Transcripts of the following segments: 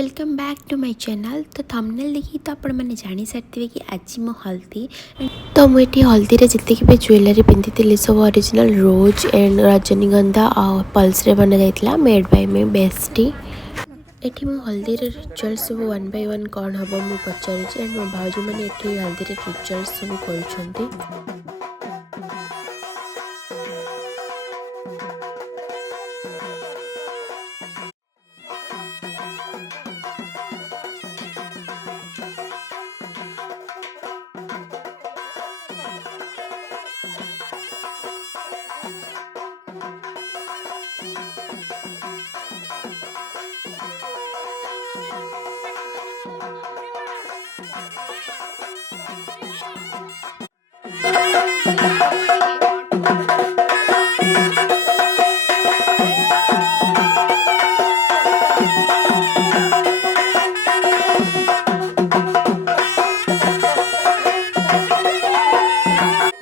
Welcome back to my channel. तो thumbnail देखी तो आपण मैंने जानी सारी कि आज मो हल्दी तो मुझे हल्दी रे जितकी भी ज्वेलरी पिंधि सब ओरिजिनल रोज एंड रजनीगंधा आ पल्स रे बना जाइतला मेड बाय मी बेस्टी। एठी मो हल्दी रे रिचुअल सब वन बाय वन कौन हम मु पचारुची एंड मो भाउजी मैंने एठी हल्दी रे रिचुअल सब करूछंती।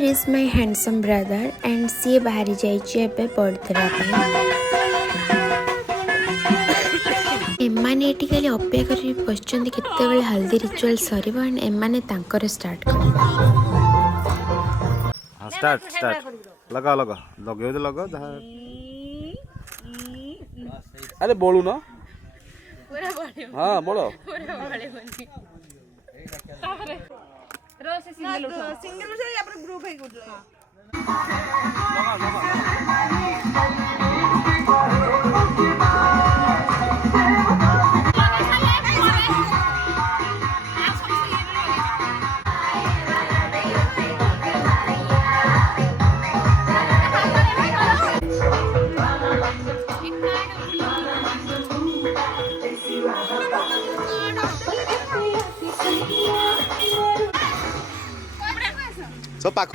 Is my handsome brother and सी बाहरी जाइए बर्थडे एमाने एटी खाली अपेक्षा करी बसचंदी केतेबेले हल्दी रिचुअल सरीबो एंड एमाने तांकर स्टार्ट करिबो। हां स्टार्ट लगा लगा लगे तो लगा जहां अरे बोलू ना पूरा बड़े हां बोलो पूरा बड़े बनी तापरे रोज से सिंगल से या पर ग्रुप है गुड लगा so pak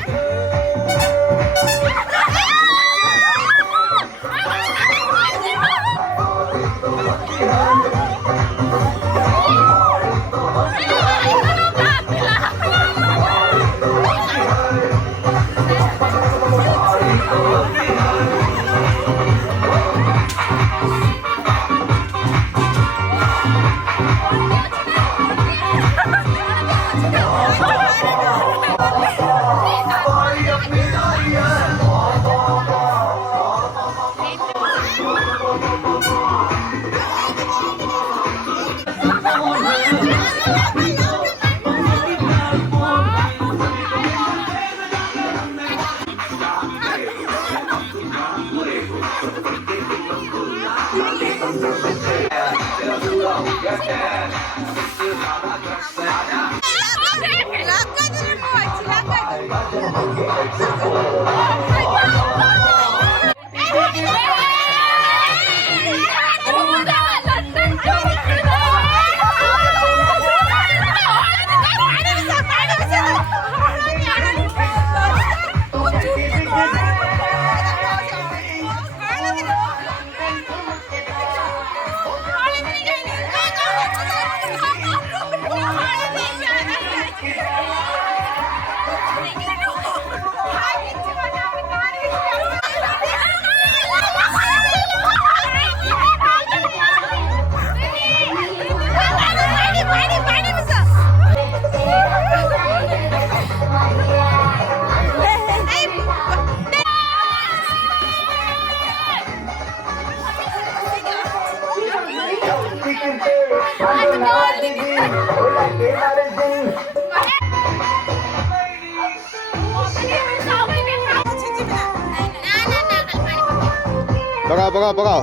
पकाओ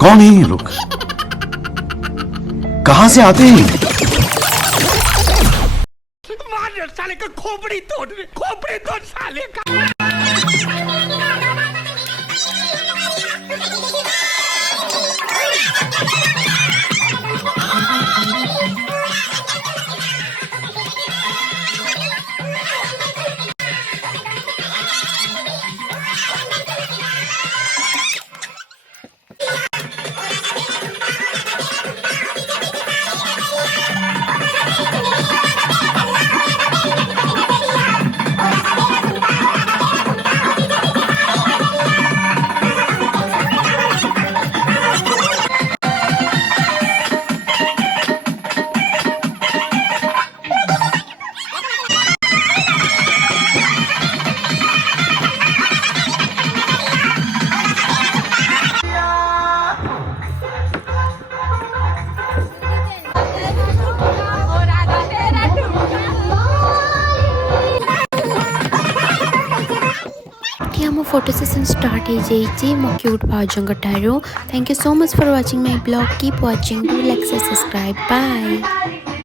कौन है ये लोग? कहां से आते हैं? साले का खोपड़ी तोड़ साले का। फोटो सेशन स्टार्ट हो जाइए मो क्यूट भाउजों ठारू। Thank you so much for watching my blog. Keep watching, do like subscribe, bye.